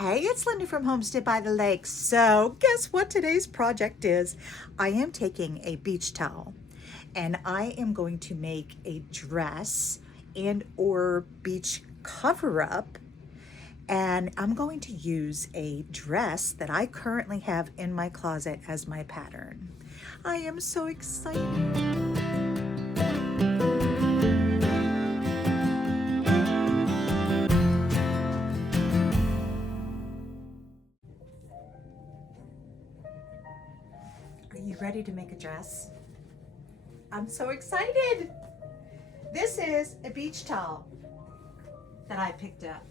Hey, it's Linda from Homestead by the Lake. So guess what today's project is? I am taking a beach towel and I am going to make a dress and or beach cover up, and I'm going to use a dress that I currently have in my closet as my pattern. I am so excited. Are you ready to make a dress? I'm so excited. This is a beach towel that I picked up.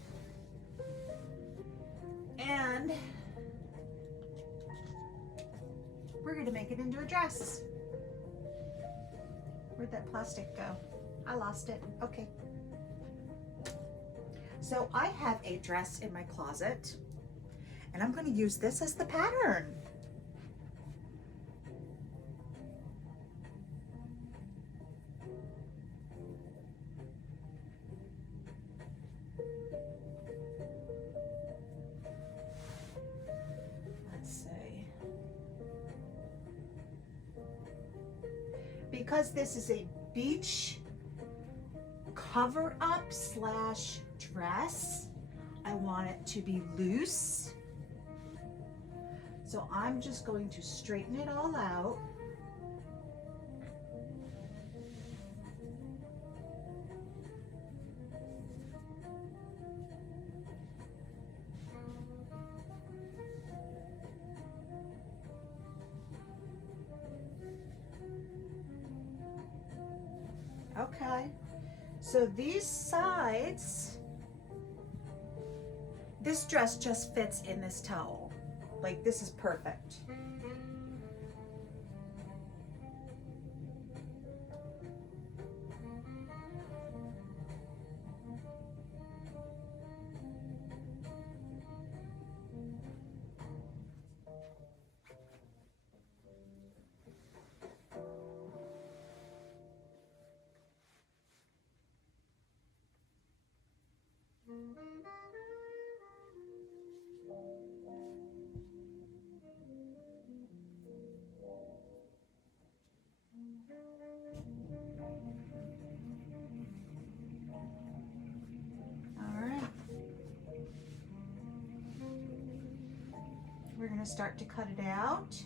And we're gonna make it into a dress. Where'd that plastic go? I lost it. Okay. So I have a dress in my closet and I'm gonna use this as the pattern. Let's see. Because this is a beach cover up slash dress, I want it to be loose. So I'm just going to straighten it all out. Okay, so these sides, this dress just fits in this towel. Like, this is perfect. All right. We're going to start to cut it out.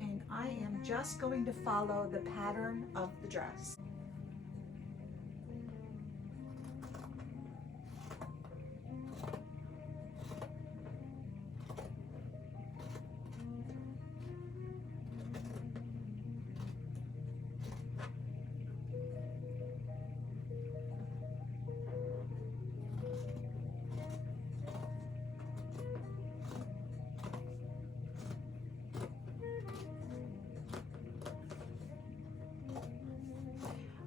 And I am just going to follow the pattern of the dress.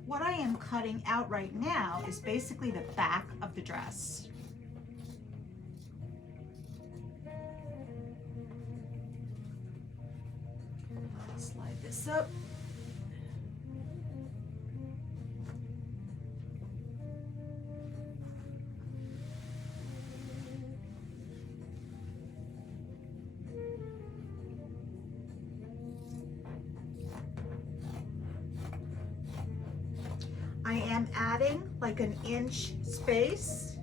What I am cutting out right now is basically the back of the dress. Slide this up. I am adding like an inch space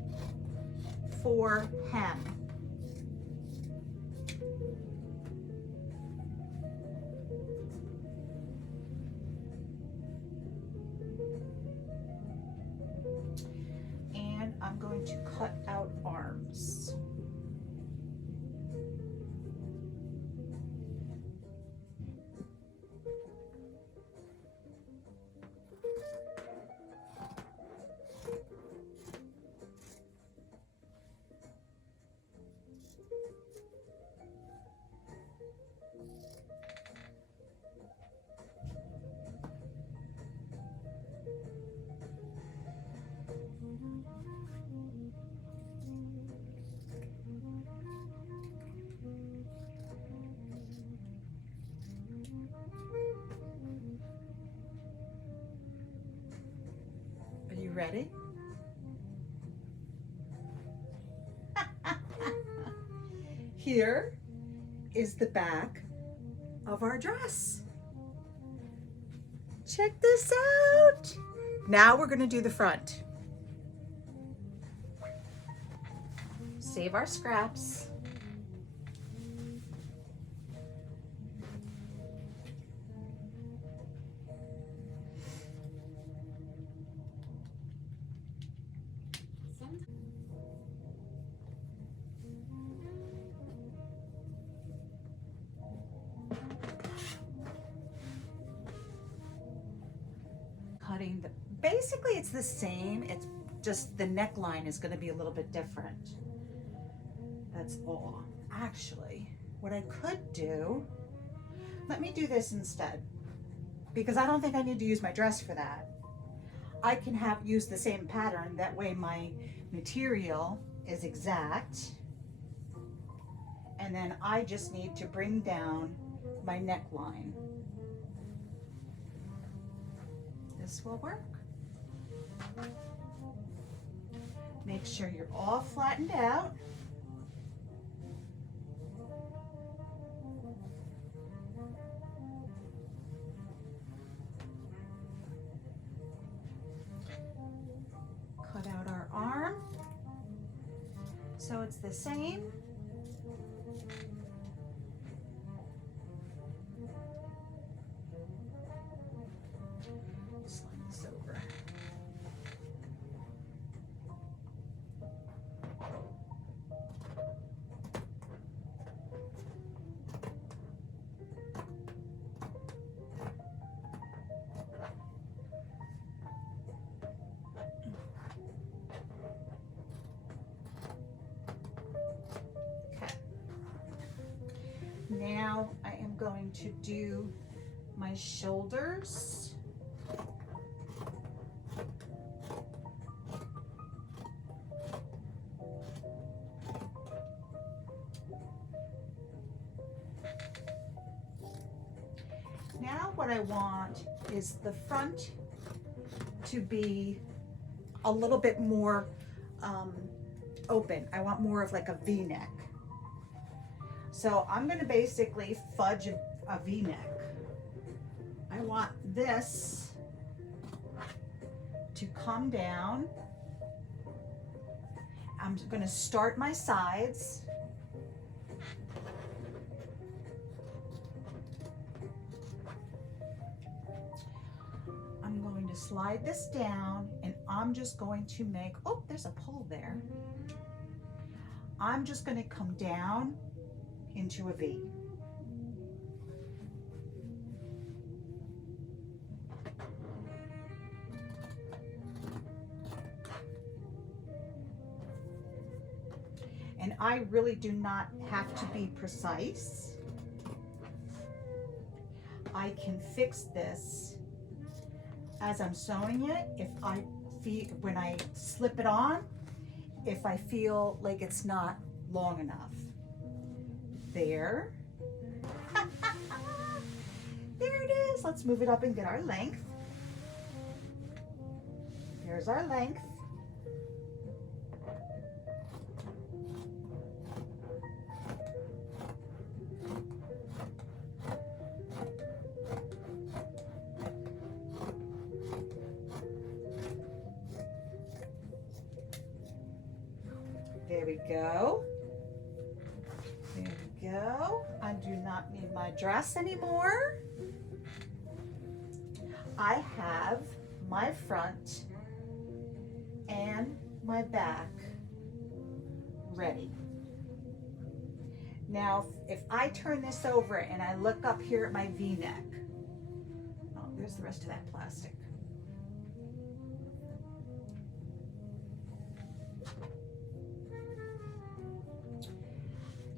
for hem. And I'm going to cut out arms. ready? Here is the back of our dress. Check this out. Now we're gonna do the front. Save our scraps. Cutting the, basically it's the same, it's just the neckline is going to be a little bit different. That's all. Actually, what I could do, let me do this instead, because I don't think I need to use my dress for that. I can use the same pattern, that way my material is exact, and then I just need to bring down my neckline. This will work. Make sure you're all flattened out. Cut out our arm so it's the same. Slide this over. Now I am going to do my shoulders. Now what I want is the front to be a little bit more open. I want more of like a V-neck. So I'm going to basically fudge a V-neck. I want this to come down. I'm going to start my sides. I'm going to slide this down, and I'm just going to make, oh, there's a pull there. I'm just going to come down into a V. And I really do not have to be precise. I can fix this as I'm sewing it. If I feel, when I slip it on, if I feel like it's not long enough. There. There it is. Let's move it up and get our length. Here's our length. There we go. There we go. I do not need my dress anymore. I have my front and my back ready. Now, if I turn this over and I look up here at my V-neck, oh, there's the rest of that plastic.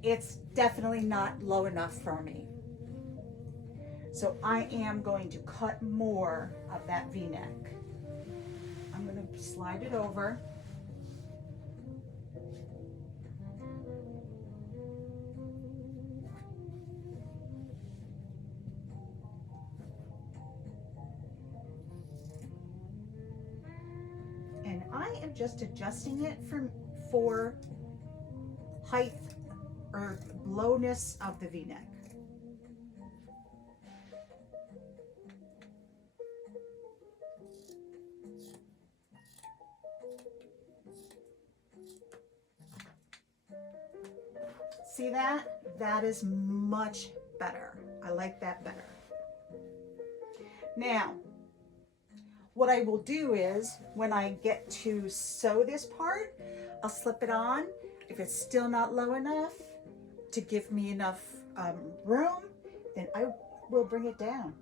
It's definitely not low enough for me. So I am going to cut more of that V-neck. I'm going to slide it over. I am just adjusting it for height or lowness of the V-neck. See that? That is much better. I like that better. Now, what I will do is when I get to sew this part, I'll slip it on. If it's still not low enough to give me enough room, then I will bring it down.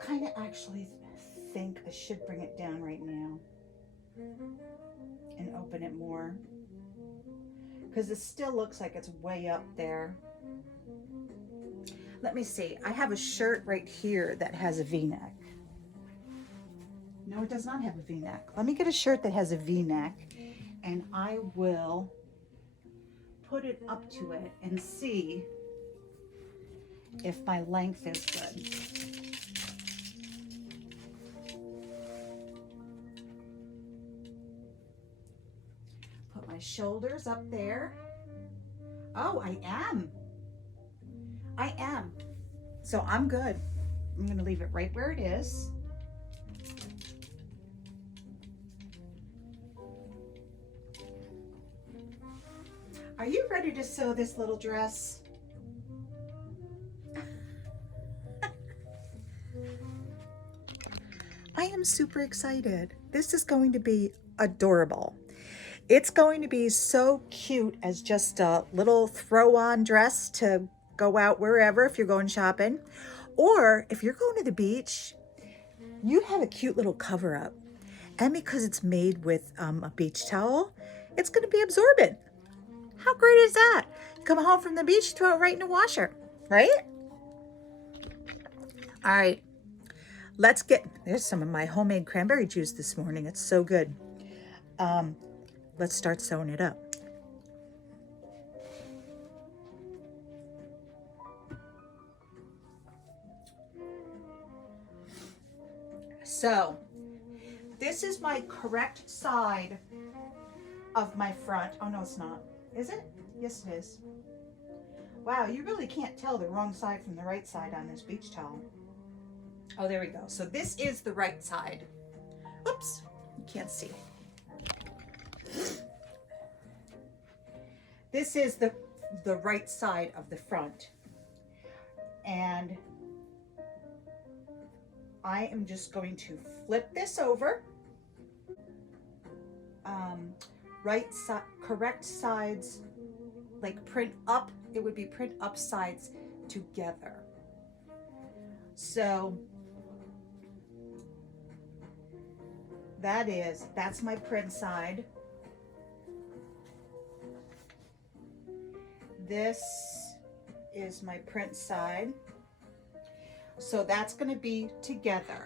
I kind of actually think I should bring it down right now and open it more, because it still looks like it's way up there. Let me see. I have a shirt right here that has a V-neck. No, it does not have a V-neck. Let me get a shirt that has a V-neck, and I will put it up to it and see if my length is good. Put my shoulders up there. Oh, I am. So I'm good. I'm going to leave it right where it is. Are you ready to sew this little dress? I am super excited. This is going to be adorable. It's going to be so cute as just a little throw-on dress to go out wherever if you're going shopping. Or if you're going to the beach, you have a cute little cover-up. And because it's made with a beach towel, it's going to be absorbent. How great is that? Come home from the beach, throw it right in the washer, right? All right, there's some of my homemade cranberry juice this morning. It's so good. Let's start sewing it up. So this is my correct side of my front. Oh, no, it's not. Is it? Yes, it is. Wow, you really can't tell the wrong side from the right side on this beach towel. Oh, there we go. So this is the right side. Oops, you can't see. This is the right side of the front. And I am just going to flip this over. Correct sides, like print up, it would be print up sides together. So that's my print side. This is my print side. So that's going to be together.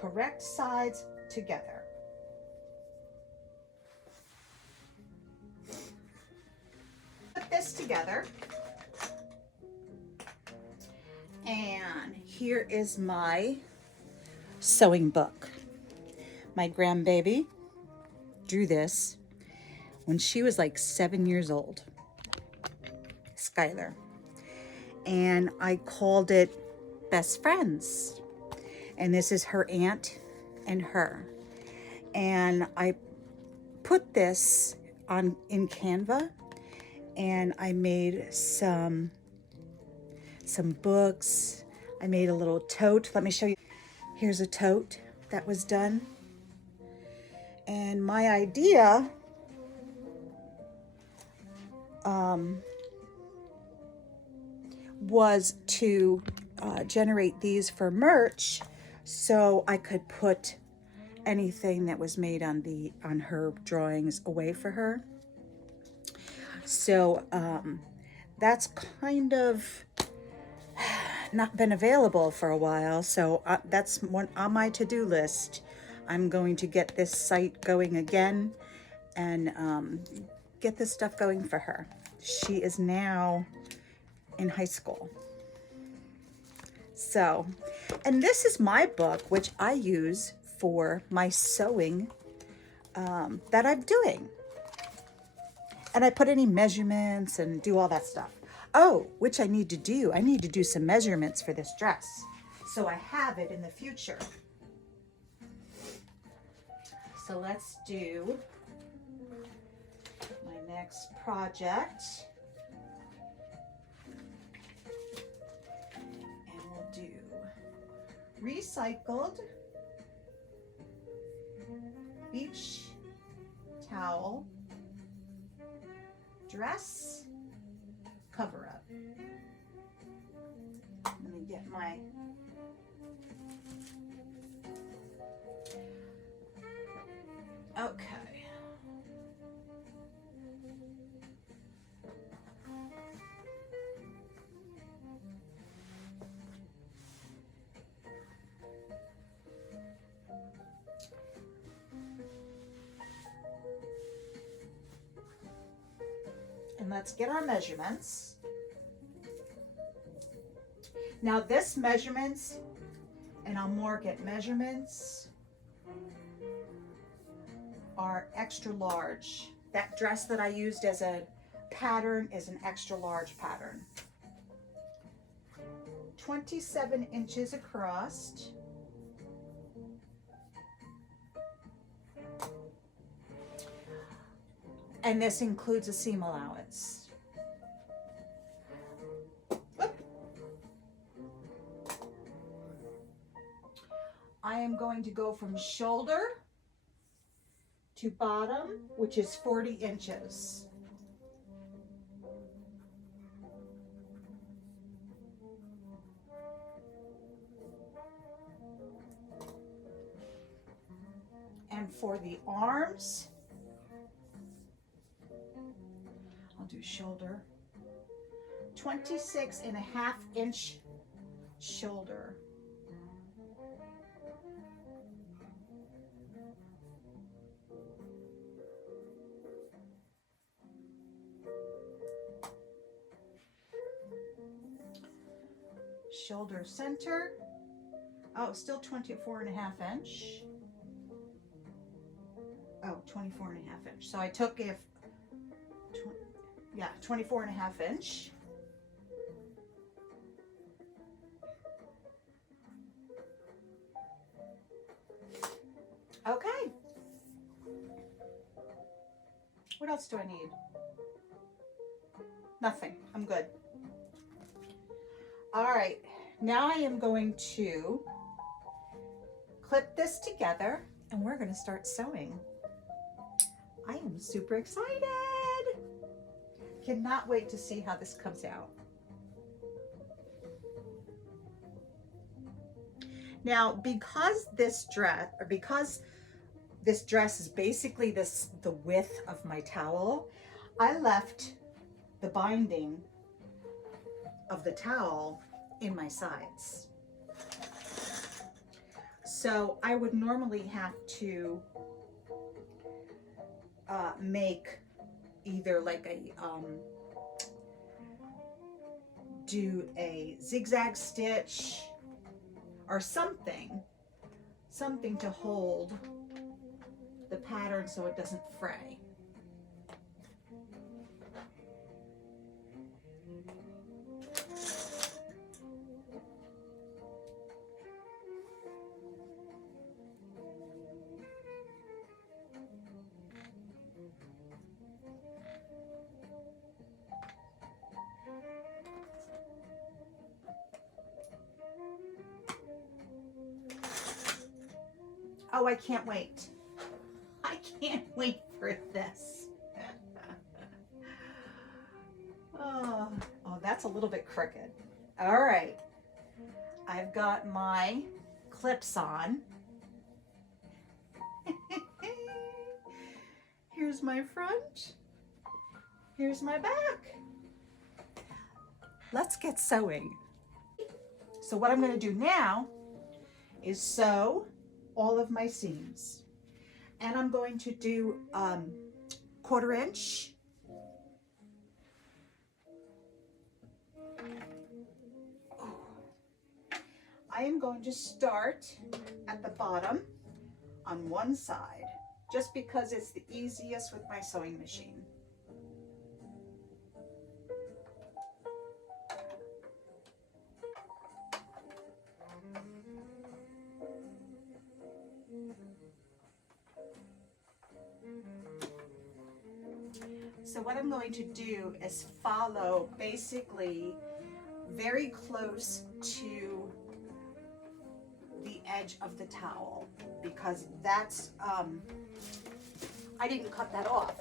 Correct sides together. Put this together. And here is my sewing book. My grandbaby drew this when she was like 7 years old, Skylar. And I called it Best Friends. And this is her aunt and her. And I put this in Canva, and I made some books. I made a little tote. Let me show you. Here's a tote that was done. And my idea was to generate these for merch, so I could put anything that was made on her drawings away for her. So that's kind of not been available for a while, so that's one on my to-do list. I'm going to get this site going again and get this stuff going for her. She is now in high school. So And this is my book, which I use for my sewing that I'm doing. And I put any measurements and do all that stuff. Oh, which I need to do. I need to do some measurements for this dress, so I have it in the future. So let's do my next project. And we'll do recycled beach towel dress cover up. Let me get my okay. And let's get our measurements. Now this measurements, and I'll mark it, measurements are extra large. That dress that I used as a pattern is an extra large pattern. 27 inches across. And this includes a seam allowance. Whoop. I am going to go from shoulder to bottom, which is 40 inches. And for the arms, I'll do shoulder, 26.5-inch shoulder. Shoulder center, oh, still 24.5-inch. Oh, 24.5-inch. So I took if, yeah, 24.5-inch. Okay. What else do I need? Nothing. I'm good. All right. Now I am going to clip this together and we're going to start sewing. I am super excited. Cannot wait to see how this comes out. Now, because this dress is basically the width of my towel, I left the binding of the towel in my sides. So I would normally have to make either like a do a zigzag stitch or something to hold the pattern so it doesn't fray. Oh, I can't wait. I can't wait for this. Oh, that's a little bit crooked. All right. I've got my clips on. Here's my front. Here's my back. Let's get sewing. So what I'm going to do now is sew all of my seams. And I'm going to do 1/4 inch. I am going to start at the bottom on one side, just because it's the easiest with my sewing machine. So what I'm going to do is follow basically very close to the edge of the towel, because that's, I didn't cut that off.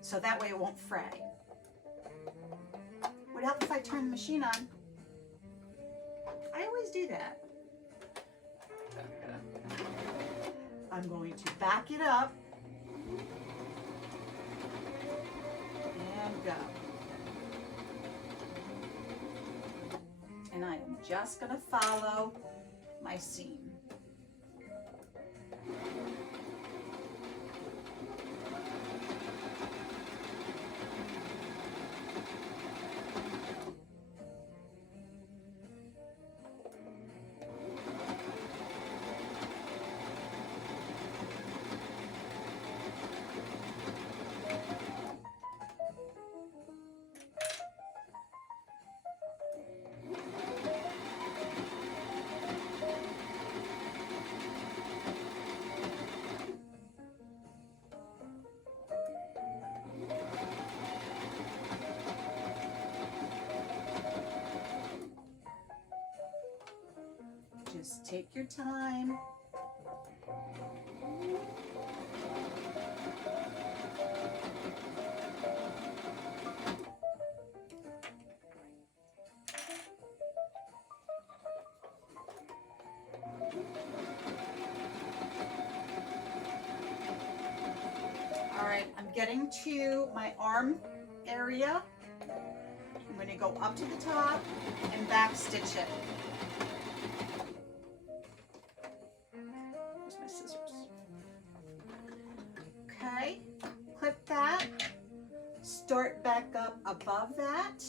So that way it won't fray. Would help if I turn the machine on. I always do that. I'm going to back it up and go. And I am just going to follow my seam. Just take your time. All right, I'm getting to my arm area. I'm going to go up to the top and back stitch it. Where's my scissors? Okay, clip that. Start back up above that.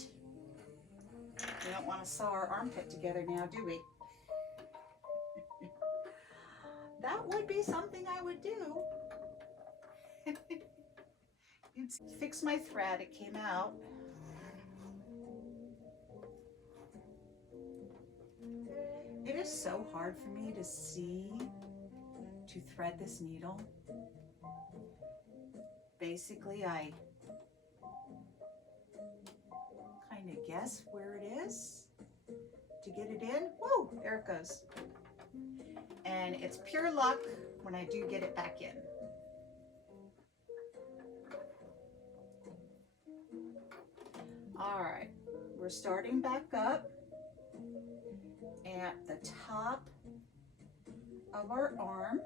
We don't want to sew our armpit together now, do we? That would be something I would do. Fix my thread, it came out. It is so hard for me to thread this needle. Basically, I kind of guess where it is to get it in. Whoa, there it goes. And it's pure luck when I do get it back in. All right, we're starting back up at the top of our arm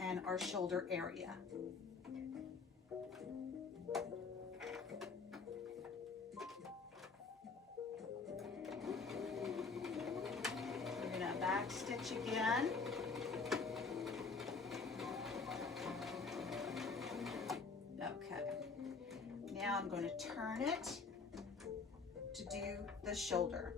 and our shoulder area. We're gonna back stitch again. Okay, now I'm going to turn it to do the shoulder.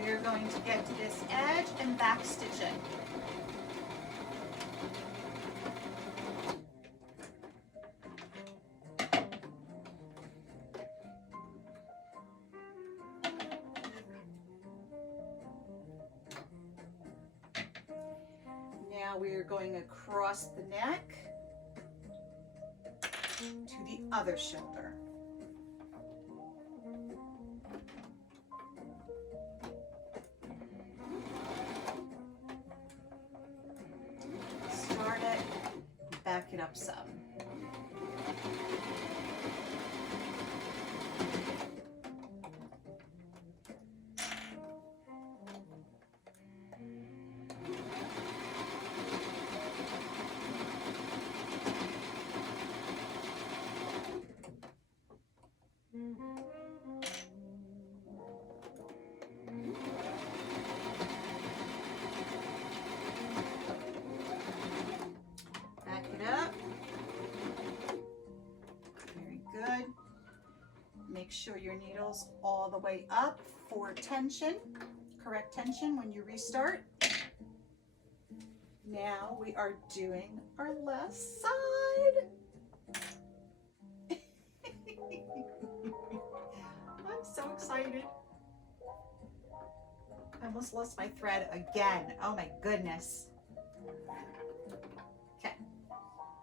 We're going to get to this edge and back stitch it. Now we are going across the neck to the other shoulder. it up some. Back it up. Very good. Make sure your needle's all the way up for tension, correct tension when you restart. Now we are doing our left side. I'm so excited. I almost lost my thread again. Oh my goodness. Okay.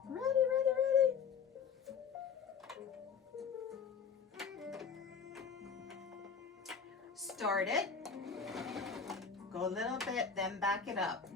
Ready, ready, ready. Start it. Go a little bit, then back it up.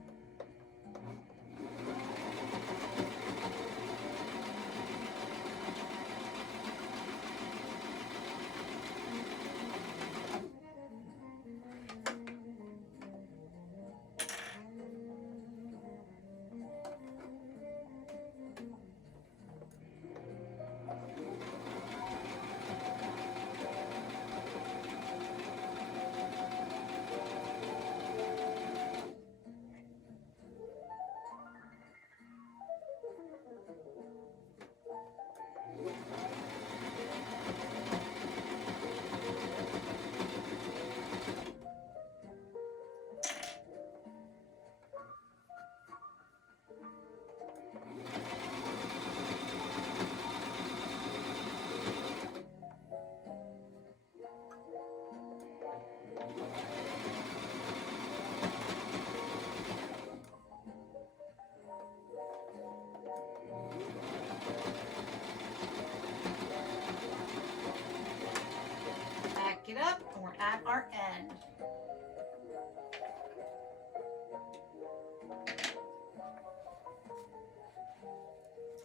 Back it up, and we're at our end.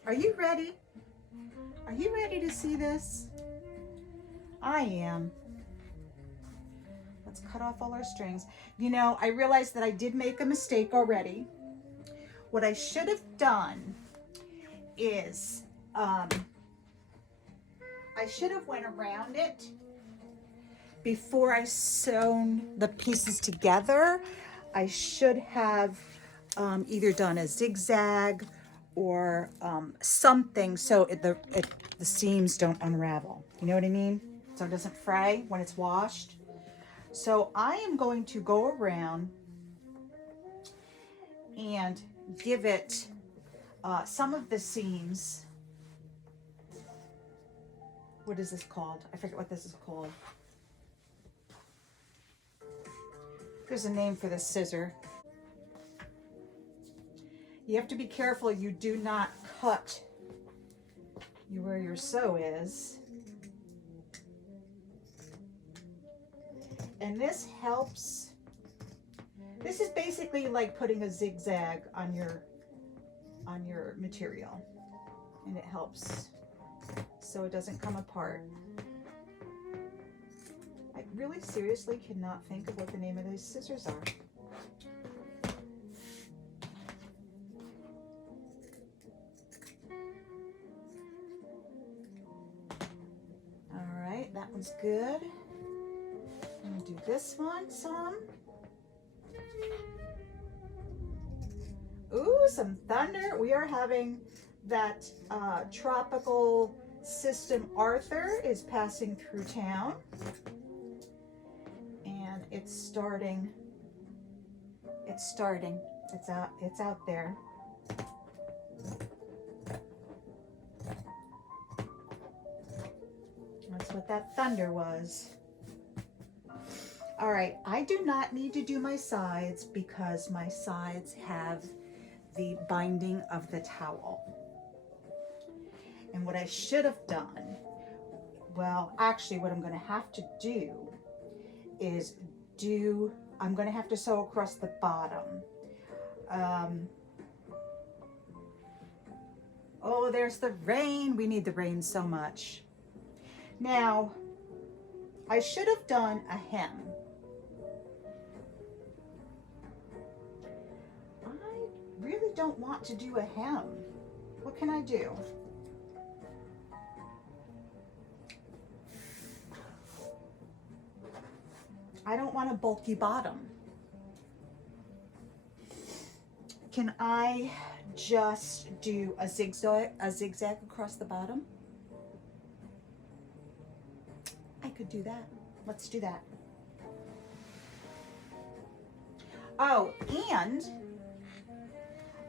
Are you ready? Are you ready to see this? I am. Let's cut off all our strings. You know, I realized that I did make a mistake already. What I should have done is, I should have went around it before I sewn the pieces together. I should have either done a zigzag or something so the seams don't unravel. You know what I mean? So it doesn't fray when it's washed. So I am going to go around and give it some of the seams. What is this called? I forget what this is called. There's a name for this scissor. You have to be careful you do not cut where your sew is. And this helps. This is basically like putting a zigzag on your material, and it helps so it doesn't come apart. I really seriously cannot think of what the name of these scissors are. All right, that one's good. I'm gonna do this one some. Ooh, some thunder. We are having that tropical system Arthur is passing through town. And it's starting. It's starting. It's out there. That's what that thunder was. All right, I do not need to do my sides because my sides have the binding of the towel. And what I should have done, well, actually what I'm going to have to do is I'm going to have to sew across the bottom. Oh, there's the rain. We need the rain so much. Now, I should have done a hem. I really don't want to do a hem. What can I do? I don't want a bulky bottom. Can I just do a zigzag across the bottom? I could do that. Let's do that. Oh, and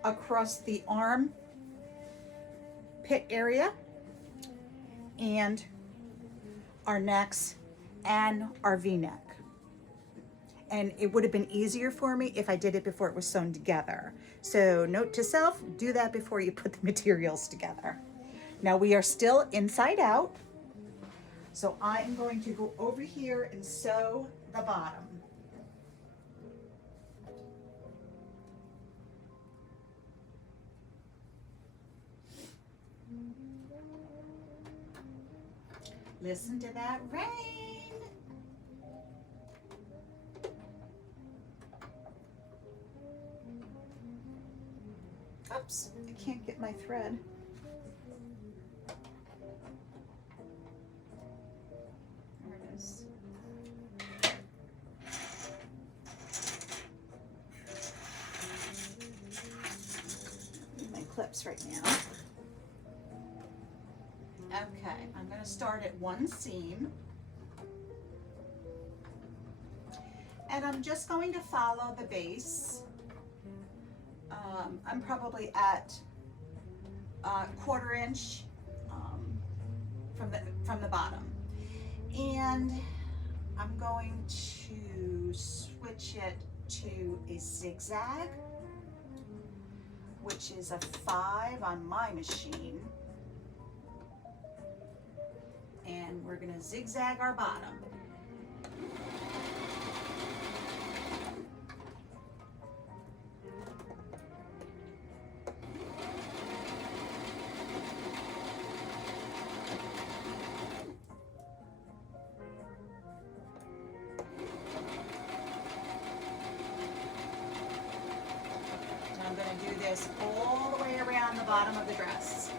across the arm pit area and our necks and our V-neck. And it would have been easier for me if I did it before it was sewn together. So note to self, do that before you put the materials together. Now we are still inside out. So I'm going to go over here and sew the bottom. Listen to that rain. Oops, I can't get my thread. There it is. Need my clips right now. Okay, I'm going to start at one seam. And I'm just going to follow the base. I'm probably at a 1/4 inch from the bottom. And I'm going to switch it to a zigzag, which is a 5 on my machine. And we're going to zigzag our bottom. And I'm going to do this all the way around the bottom of the dress.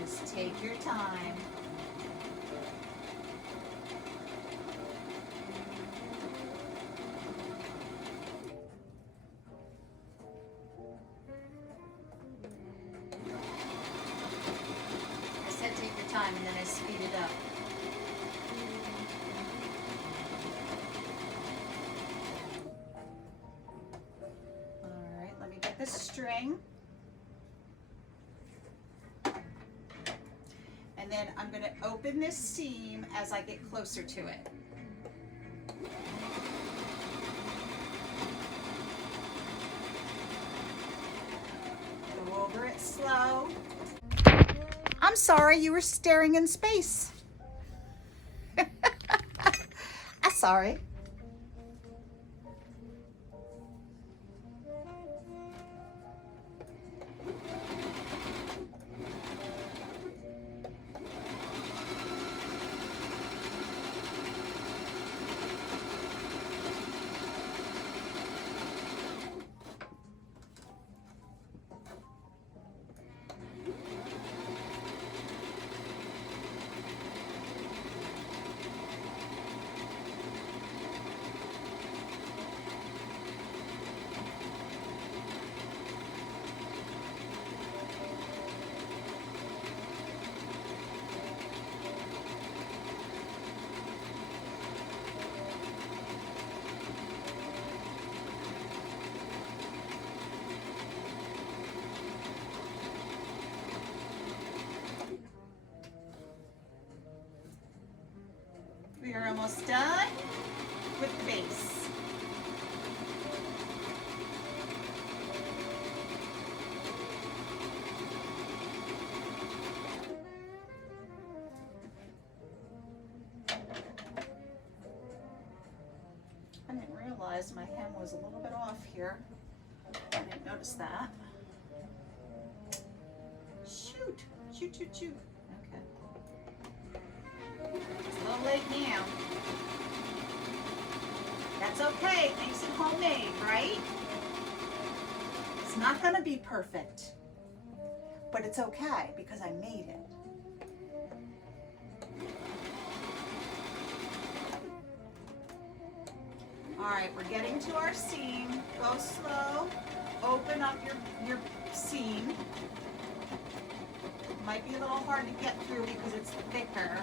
Just take your time. I said take your time and then I speed it up. All right, let me get this string. And then I'm going to open this seam as I get closer to it. Go over it slow. I'm sorry, you were staring in space. I'm sorry. apologize. My hem was a little bit off here. I didn't notice that. Shoot, shoot, shoot, shoot. Okay. It's a little late now. That's okay. It makes it homemade, right? It's not gonna be perfect, but it's okay because I made it. All right, we're getting to our seam. Go slow. Open up your seam. Might be a little hard to get through because it's thicker.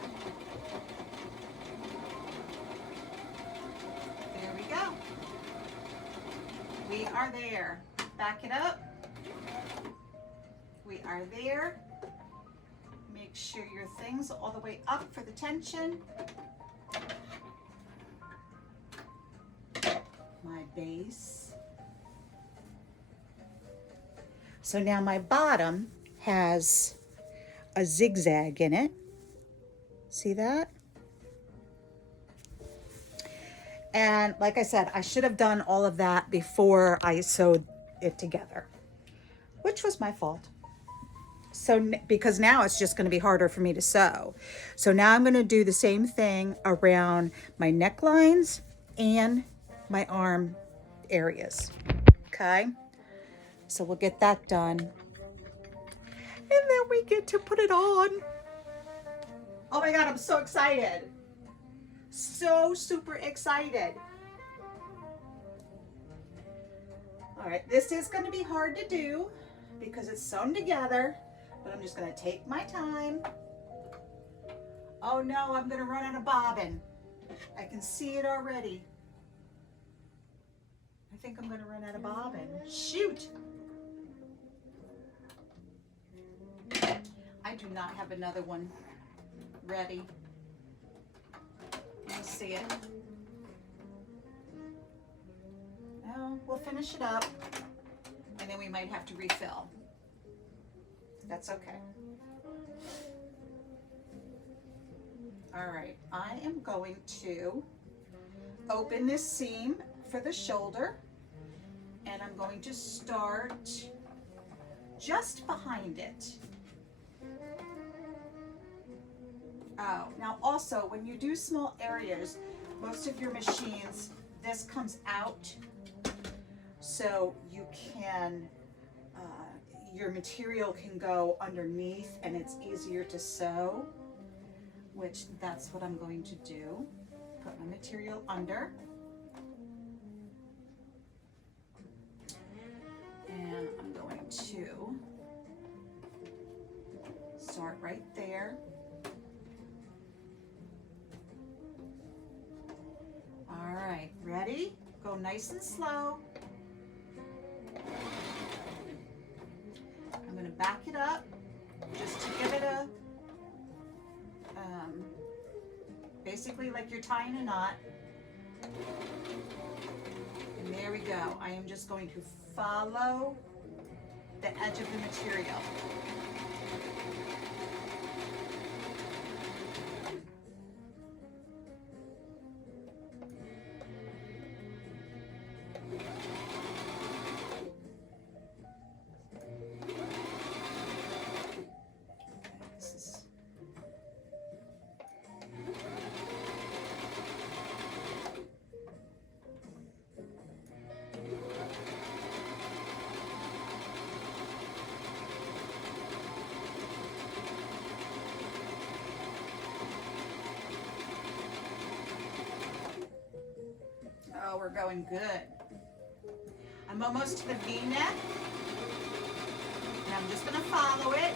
There we go. We are there. Back it up. We are there. Make sure your thing's all the way up for the tension. My base. So now my bottom has a zigzag in it. See that? And like I said, I should have done all of that before I sewed it together, which was my fault. So because now it's just going to be harder for me to sew. So now I'm going to do the same thing around my necklines and my arm areas. Okay, so we'll get that done, and then we get to put it on. Oh my God, I'm so excited. So super excited. All right, this is going to be hard to do because it's sewn together, but I'm just going to take my time. Oh no, I'm going to run out of bobbin. I can see it already. I think I'm going to run out of bobbin. Shoot. I do not have another one ready. Let me see it. No, we'll finish it up and then we might have to refill. That's okay. All right, I am going to open this seam for the shoulder, and I'm going to start just behind it. Oh, now also when you do small areas, most of your machines, this comes out so you can, your material can go underneath and it's easier to sew, which that's what I'm going to do. Put my material under. And I'm going to start right there. All right, ready? Go nice and slow. I'm going to back it up just to give it a, basically like you're tying a knot. And there we go. I am just going to follow the edge of the material. Oh, we're going good. I'm almost to the V-neck, and I'm just going to follow it.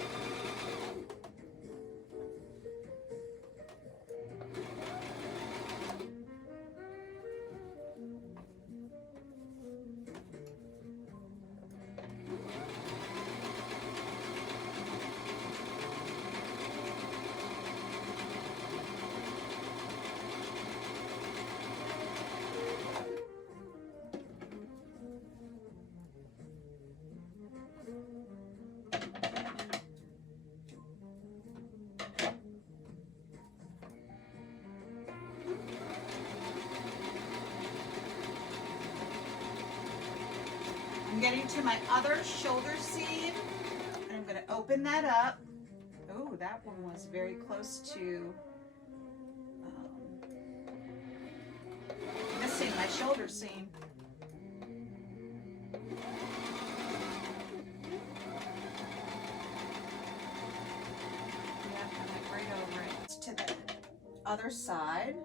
to my other shoulder seam, and I'm going to open that up. Oh, that one was very close to missing my shoulder seam. Yeah, I went right over it. To the other side.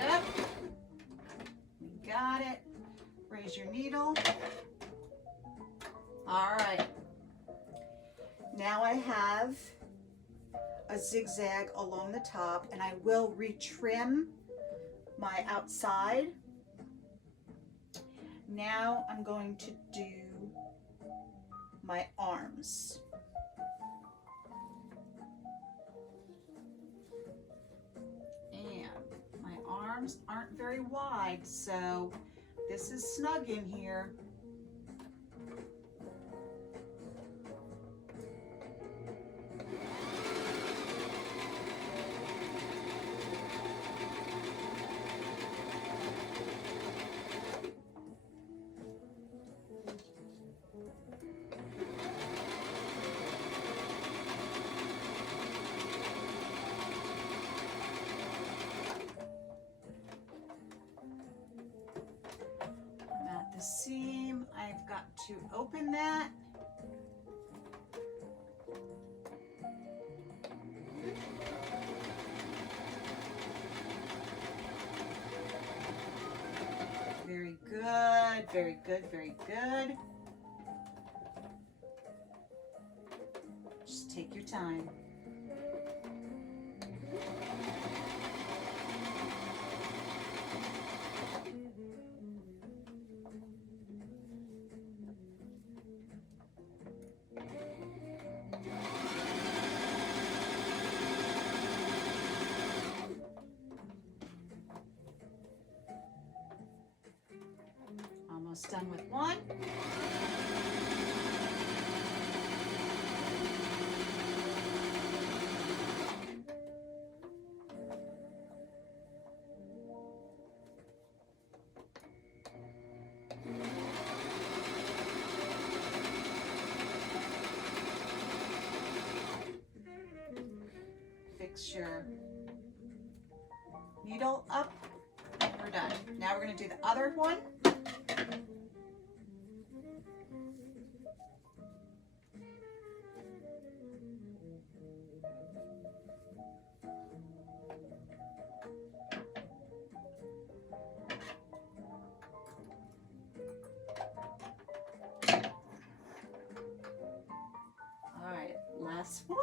Up. Got it. Raise your needle. All right. Now I have a zigzag along the top, and I will retrim my outside. Now I'm going to do my arms. Arms aren't very wide, so this is snug in here. The seam, I've got to open that. Very good, very good, very good. Just take your time. Almost done with one. Fix your needle up. We're done. Now we're going to do the other one. All right, last one,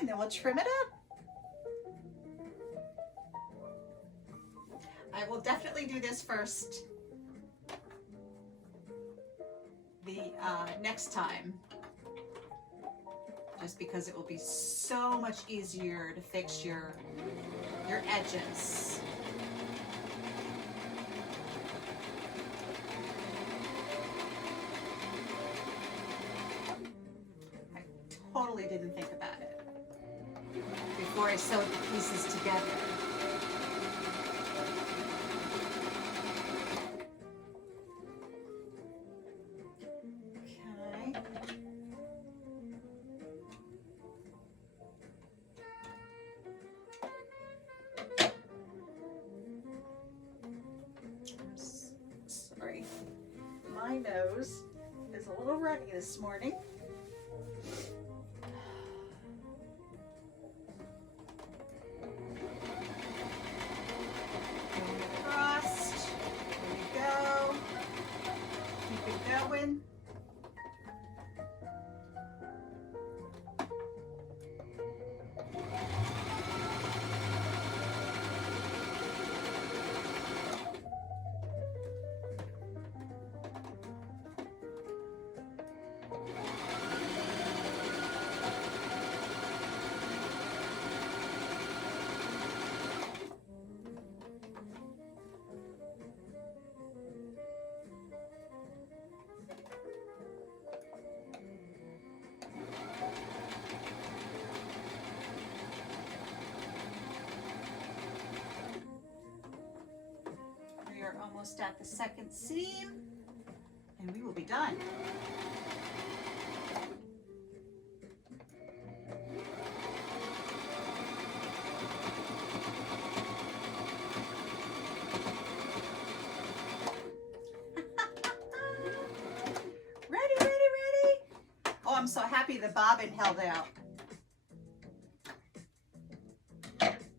and then we'll trim it up. I will definitely do this first the next time, just because it will be so much easier to fix your edges. I totally didn't think about it before I sewed the pieces together. Sorry, my nose is a little runny this morning. almost at the second seam, and we will be done. Ready, ready, ready. Oh, I'm so happy the bobbin held out.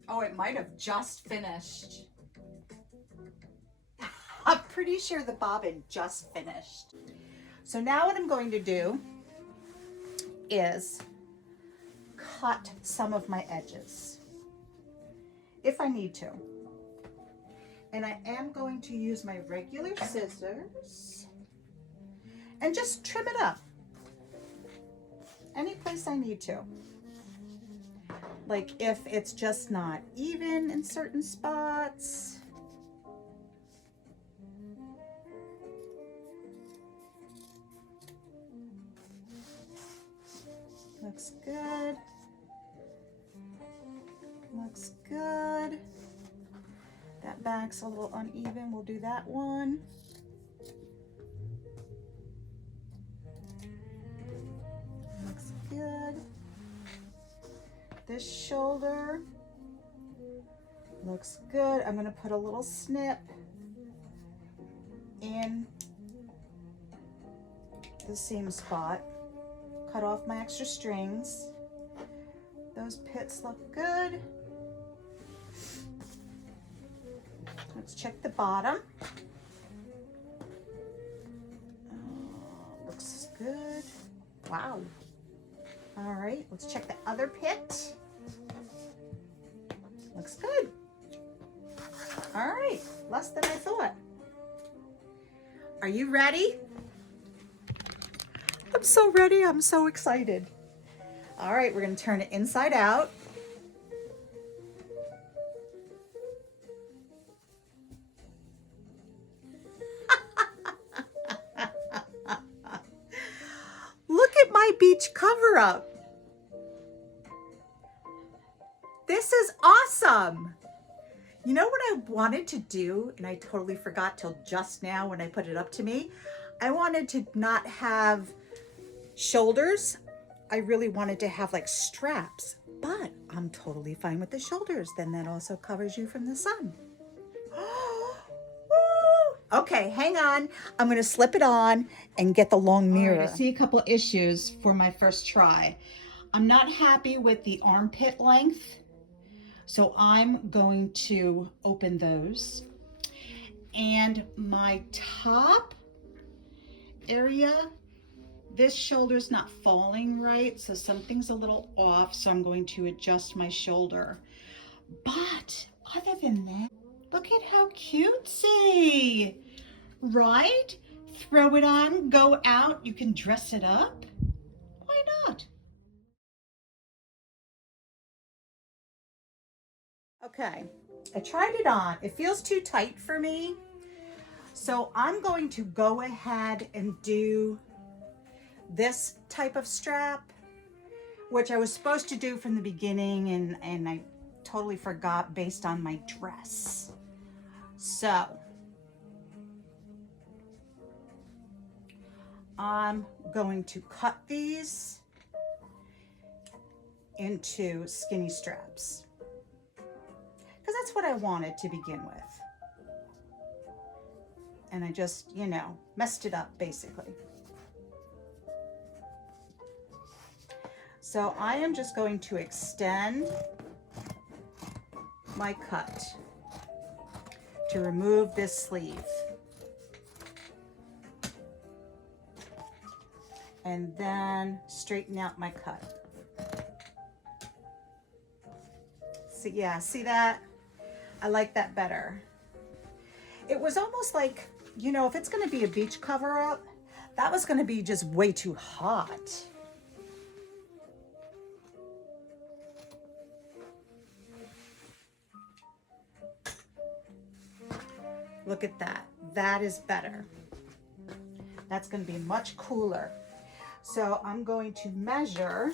Oh, it might have just finished. I'm pretty sure the bobbin just finished. So now what I'm going to do is cut some of my edges, if I need to. And I am going to use my regular scissors and just trim it up any place I need to. Like if it's just not even in certain spots. Looks good. Looks good. That back's a little uneven. We'll do that one. Looks good. This shoulder looks good. I'm going to put a little snip in the seam spot. Cut off my extra strings. Those pits look good. Let's check the bottom. Looks good. Wow. All right, let's check the other pit. Looks good. All right, less than I thought. Are you ready? I'm so ready. I'm so excited. All right, we're going to turn it inside out. Look at my beach cover up. This is awesome. You know what I wanted to do, and I totally forgot till just now when I put it up to me? I wanted to not have shoulders. I really wanted to have like straps, but I'm totally fine with the shoulders. Then that also covers you from the sun. Okay, hang on. I'm going to slip it on and get the long mirror. Right, I see a couple issues for my first try. I'm not happy with the armpit length, so I'm going to open those. And my top area, this shoulder's not falling right, so something's a little off, so I'm going to adjust my shoulder. But other than that, look at how cutesy, right? Throw it on, go out, you can dress it up. Why not? Okay, I tried it on. It feels too tight for me. So I'm going to go ahead and do this type of strap, which I was supposed to do from the beginning, and I totally forgot based on my dress. So I'm going to cut these into skinny straps because that's what I wanted to begin with. And I just, you know, messed it up basically. So I am just going to extend my cut to remove this sleeve. And then straighten out my cut. So yeah, see that? I like that better. It was almost like, you know, if it's gonna be a beach cover up, that was gonna be just way too hot. Look at that. That is better. That's going to be much cooler. So I'm going to measure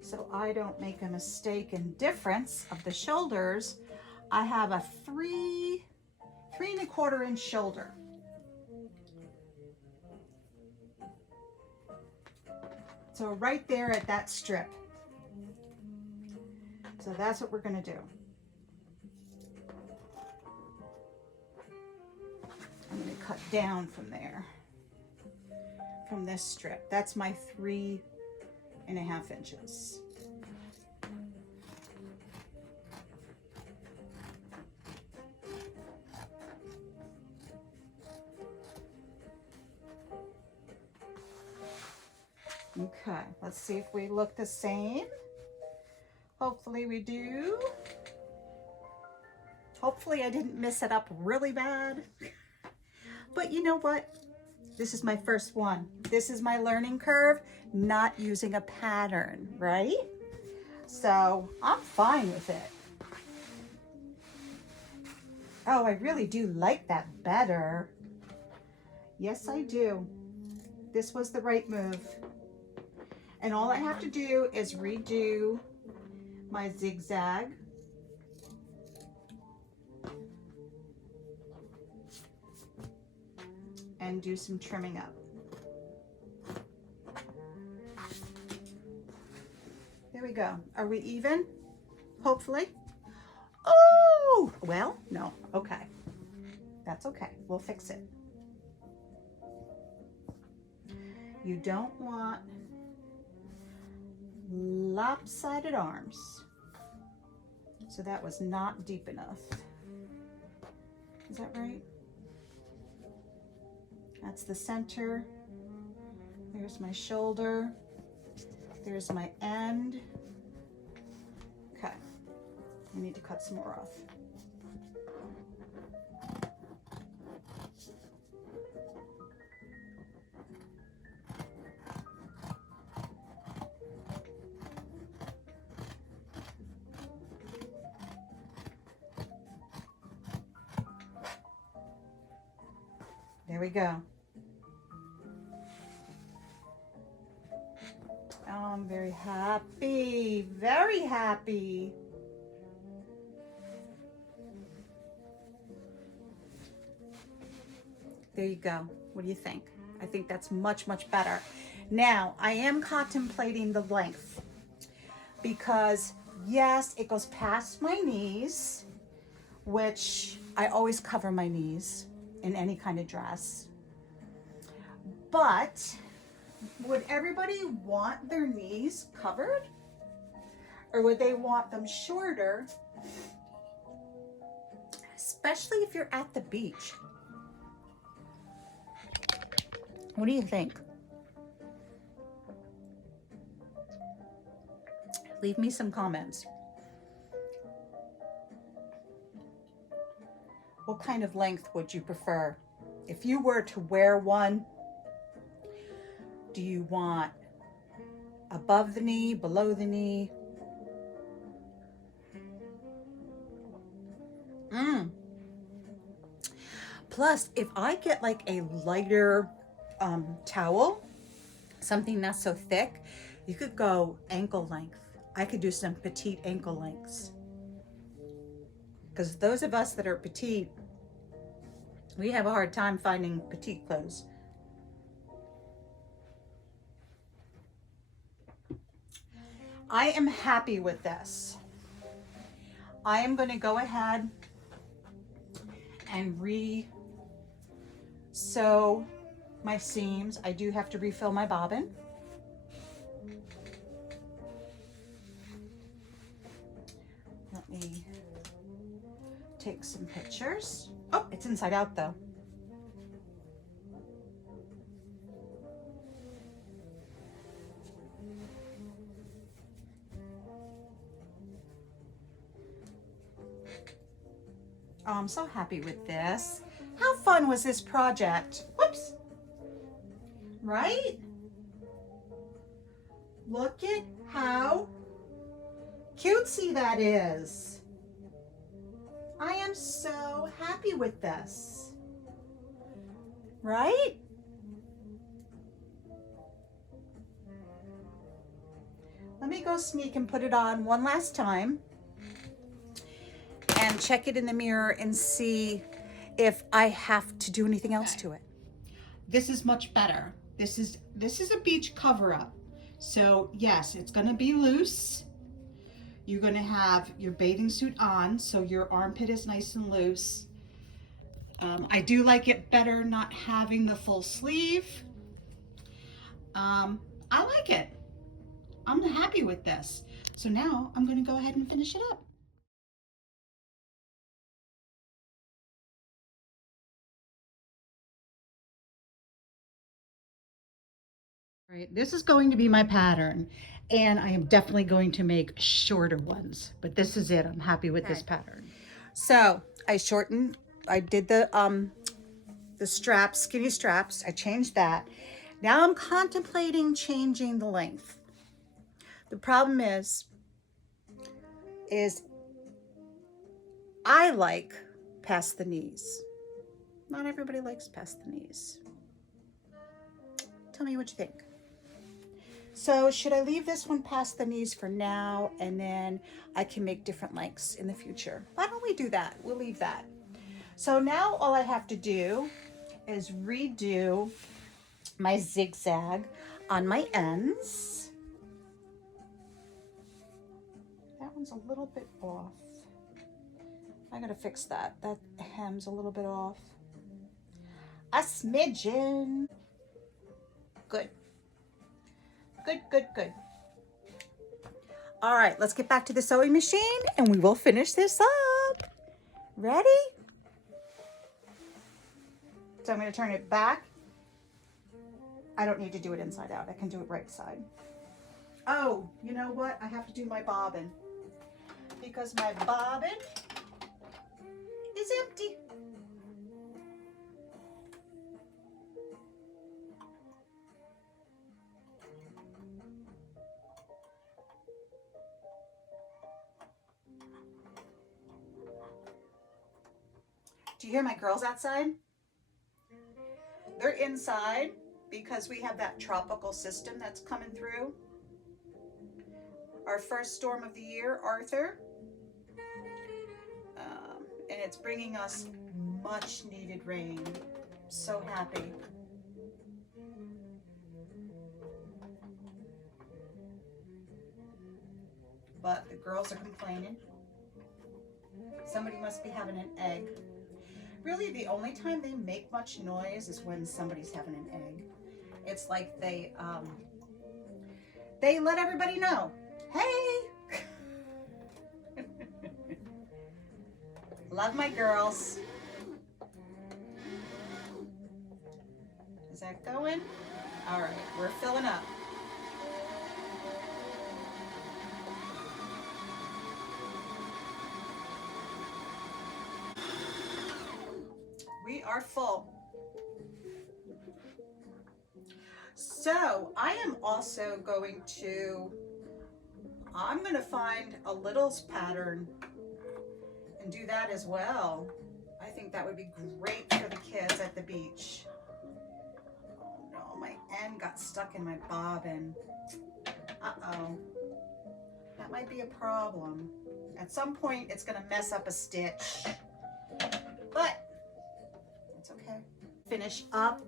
so I don't make a mistake in difference of the shoulders. I have a 3 3¼ inch shoulder. So right there at that strip. So that's what we're going to do. I'm going to cut down from there, from this strip. That's my 3½ inches. Okay, let's see if we look the same. Hopefully we do. Hopefully I didn't mess it up really bad. But you know what? This is my first one. This is my learning curve, not using a pattern, right? So I'm fine with it. Oh, I really do like that better. Yes, I do. This was the right move. And all I have to do is redo my zigzag. And do some trimming up. There we go. Are we even? Hopefully. Oh, well, no. Okay. That's okay. We'll fix it. You don't want lopsided arms. So that was not deep enough. Is that right? That's the center. There's my shoulder. There's my end. Okay. I need to cut some more off. There we go. Oh, I'm very happy, very happy. There you go. What do you think? I think that's much, much better. Now, I am contemplating the length because yes, it goes past my knees, which I always cover my knees in any kind of dress. But would everybody want their knees covered? Or would they want them shorter? Especially if you're at the beach. What do you think? Leave me some comments. What kind of length would you prefer? If you were to wear one, do you want above the knee, below the knee? Plus, if I get like a lighter towel, something not so thick, you could go ankle length. I could do some petite ankle lengths. Because those of us that are petite, we have a hard time finding petite clothes. I am happy with this. I am going to go ahead and sew my seams. I do have to refill my bobbin. Let me take some pictures. Oh, it's inside out though. Oh, I'm so happy with this. How fun was this project? Whoops. Right? Look at how cutesy that is. I am so happy with this. Right? Let me go sneak and put it on one last time and check it in the mirror and see if I have to do anything else Okay. to it. This is much better. This is a beach cover-up. So yes, it's gonna be loose. You're gonna have your bathing suit on, so your armpit is nice and loose. I do like it better not having the full sleeve. I like it. I'm happy with this. So now I'm gonna go ahead and finish it up. Right, this is going to be my pattern, and I am definitely going to make shorter ones, but this is it. I'm happy with this pattern. So I did the straps, skinny straps. I changed that. Now I'm contemplating changing the length. The problem is I like past the knees. Not everybody likes past the knees. Tell me what you think. So should I leave this one past the knees for now, and then I can make different lengths in the future? Why don't we do that? We'll leave that. So now all I have to do is redo my zigzag on my ends. That one's a little bit off. I gotta fix that. That hem's a little bit off. A smidgen. Good. Good, good, good. All right, let's get back to the sewing machine and we will finish this up. Ready? So I'm going to turn it back. I don't need to do it inside out. I can do it right side. Oh, you know what? I have to do my bobbin because my bobbin is empty. Do you hear my girls outside? They're inside because we have that tropical system that's coming through. Our first storm of the year, Arthur. And it's bringing us much needed rain. So happy. But the girls are complaining. Somebody must be having an egg. Really, the only time they make much noise is when somebody's having an egg. It's like they let everybody know, hey. Love my girls. Is that going? All right, we're filling up. We are full. So I am also I'm going to find a littles pattern and do that as well. I think that would be great for the kids at the beach. Oh no, my end got stuck in my bobbin. Uh-oh. That might be a problem. At some point, it's going to mess up a stitch. But it's okay. Finish up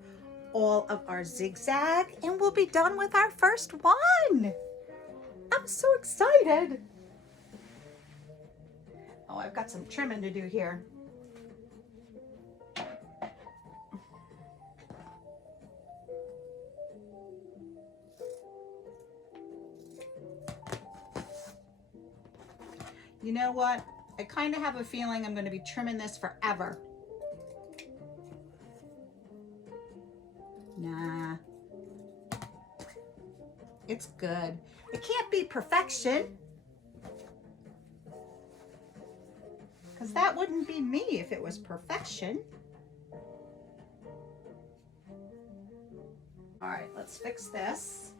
all of our zigzag and we'll be done with our first one. I'm so excited. Oh, I've got some trimming to do here. You know what? I kind of have a feeling I'm going to be trimming this forever. Nah. It's good. It can't be perfection. Because that wouldn't be me if it was perfection. All right, let's fix this.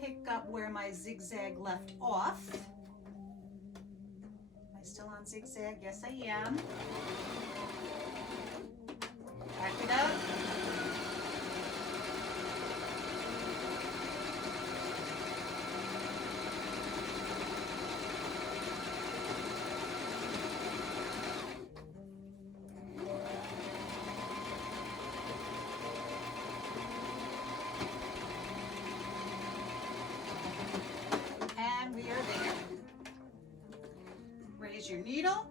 Pick up where my zigzag left off. Am I still on zigzag? Yes, I am. Back it up. raise your needle.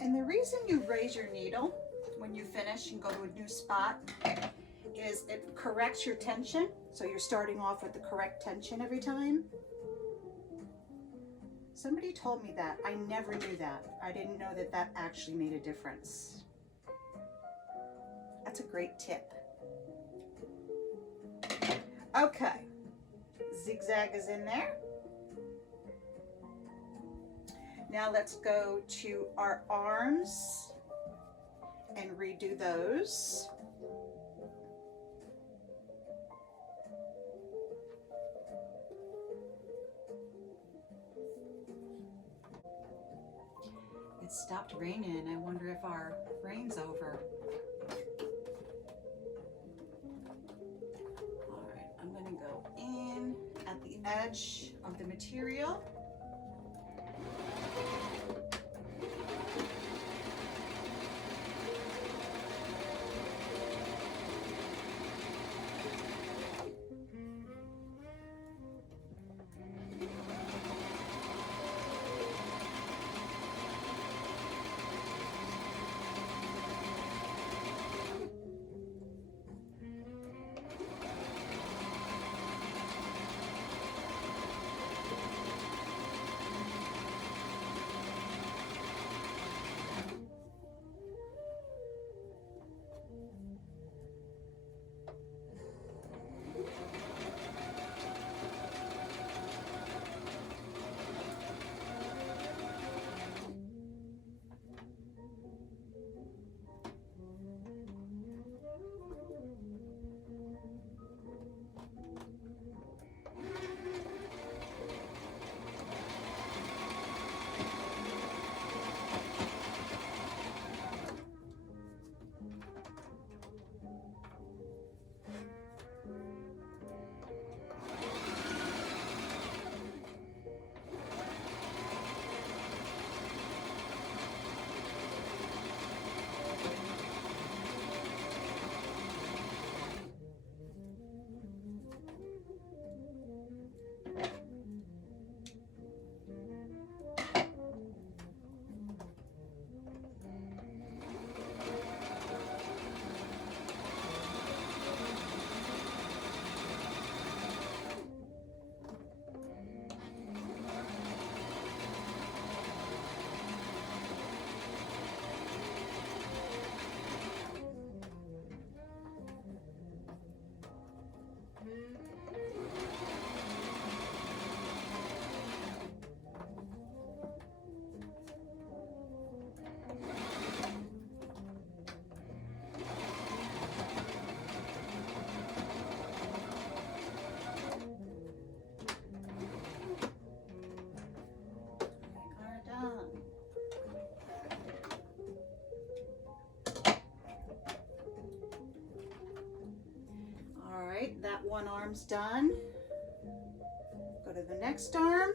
And the reason you raise your needle when you finish and go to a new spot is it corrects your tension. So you're starting off with the correct tension every time. Somebody told me that. I never knew that. I didn't know that that actually made a difference. That's a great tip. Okay, zigzag is in there. Now let's go to our arms and redo those. It stopped raining. I wonder if our rain's over. All right, I'm gonna go in at the edge of the material. That one arm's done. Go to the next arm.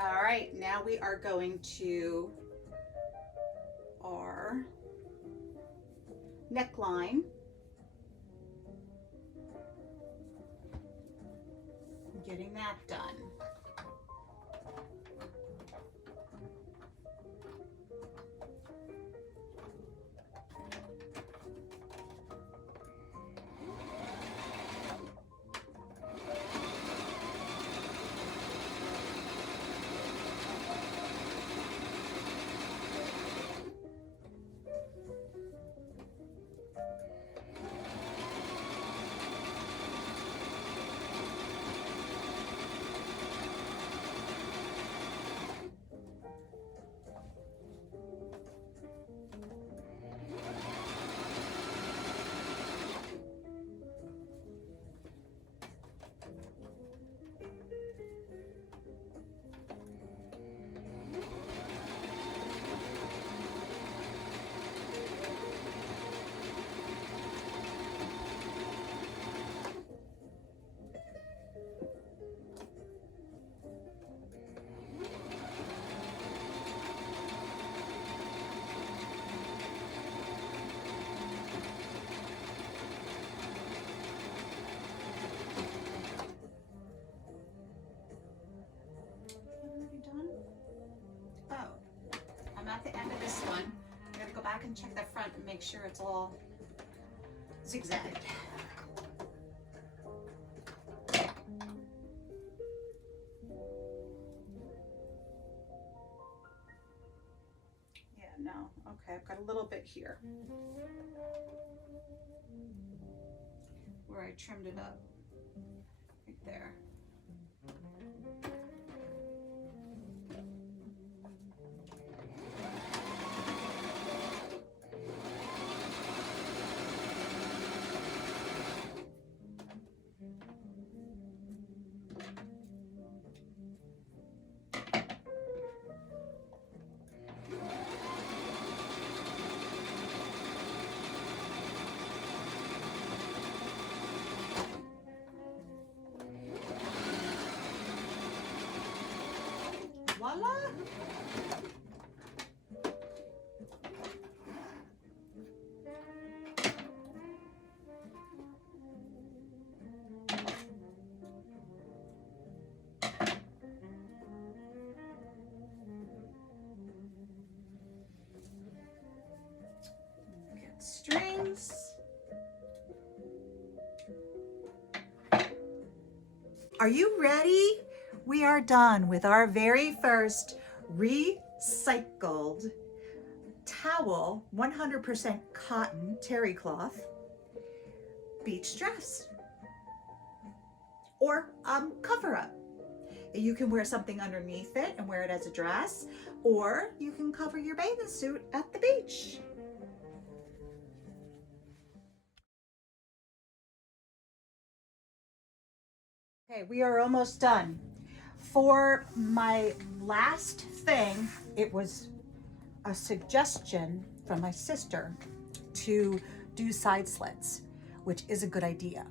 All right, now we are going to our neckline. Getting that done. At the end of this one, I'm going to go back and check the front and make sure it's all zigzagged. Yeah, no. Okay, I've got a little bit here where I trimmed it up. Right there. Voila! Get strings. Are you ready? We are done with our very first recycled towel, 100% cotton terry cloth beach dress or cover up. You can wear something underneath it and wear it as a dress, or you can cover your bathing suit at the beach. Okay, we are almost done. For my last thing, it was a suggestion from my sister to do side slits, which is a good idea.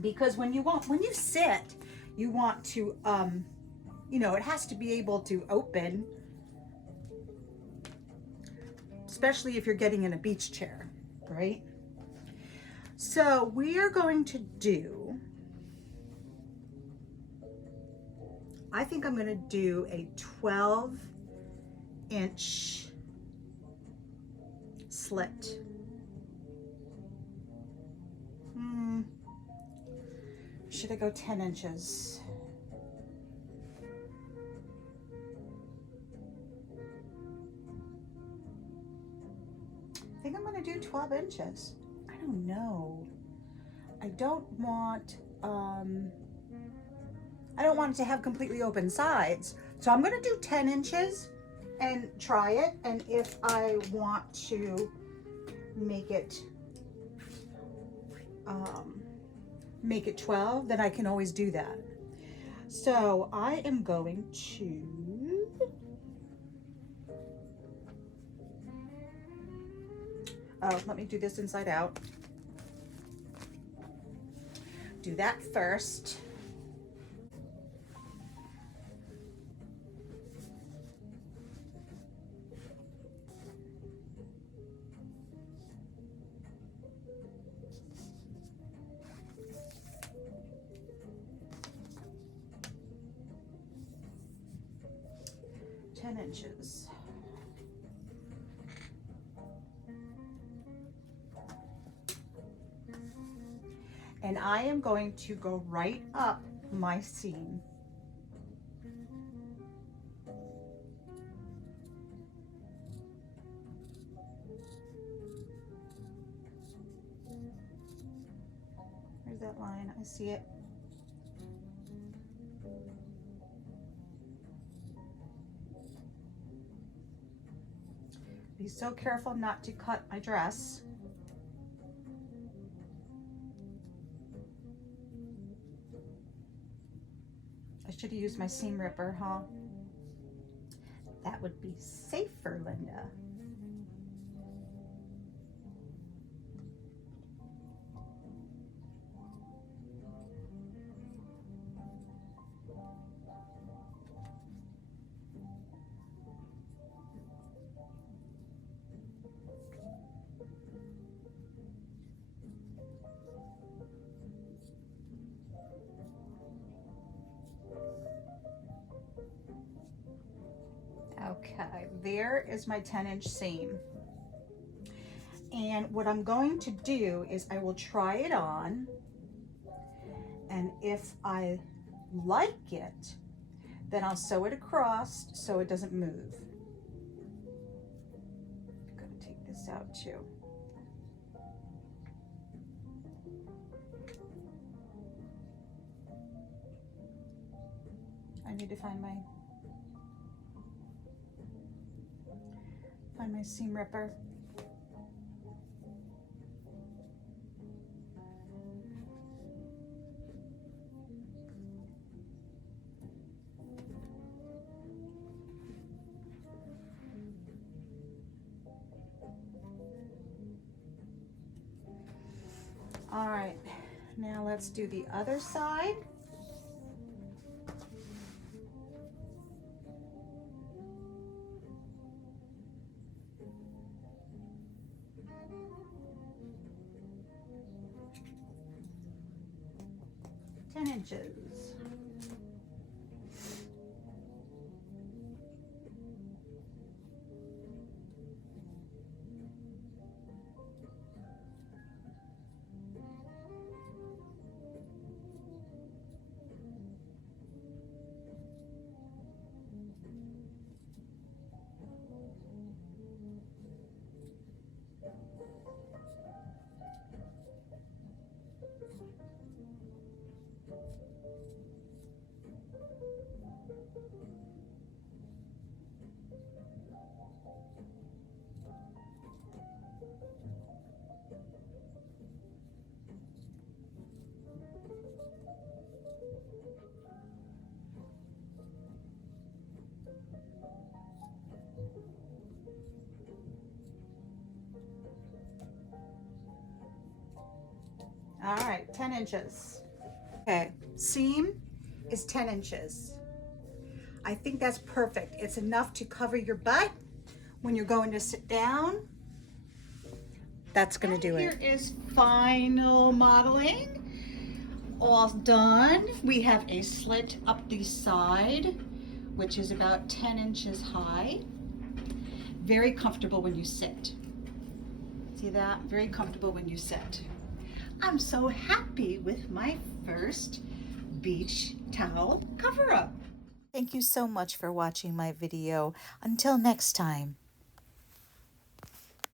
Because when you sit, you want to, it has to be able to open, especially if you're getting in a beach chair, right? So we are going to do, I think I'm going to do a 12-inch slit. Should I go 10 inches? I think I'm going to do 12 inches. I don't know. I don't want it to have completely open sides. So I'm going to do 10 inches and try it. And if I want to make it 12, then I can always do that. So I am going to let me do this inside out. Do that first. 10 inches. And I am going to go right up my seam. There's that line, I see it. Be so careful not to cut my dress. I should have used my seam ripper, huh? That would be safer, Linda. Okay, there is my 10-inch seam. And what I'm going to do is I will try it on, and if I like it, then I'll sew it across so it doesn't move. I'm gonna take this out too. I need to find my seam ripper. All right, now let's do the other side. Inches. All right, 10 inches. Okay, seam is 10 inches. I think that's perfect. It's enough to cover your butt when you're going to sit down. That's gonna do it. Here is final modeling. All done. We have a slit up the side, which is about 10 inches high. Very comfortable when you sit. See that? Very comfortable when you sit. I'm so happy with my first beach towel cover-up. Thank you so much for watching my video. Until next time.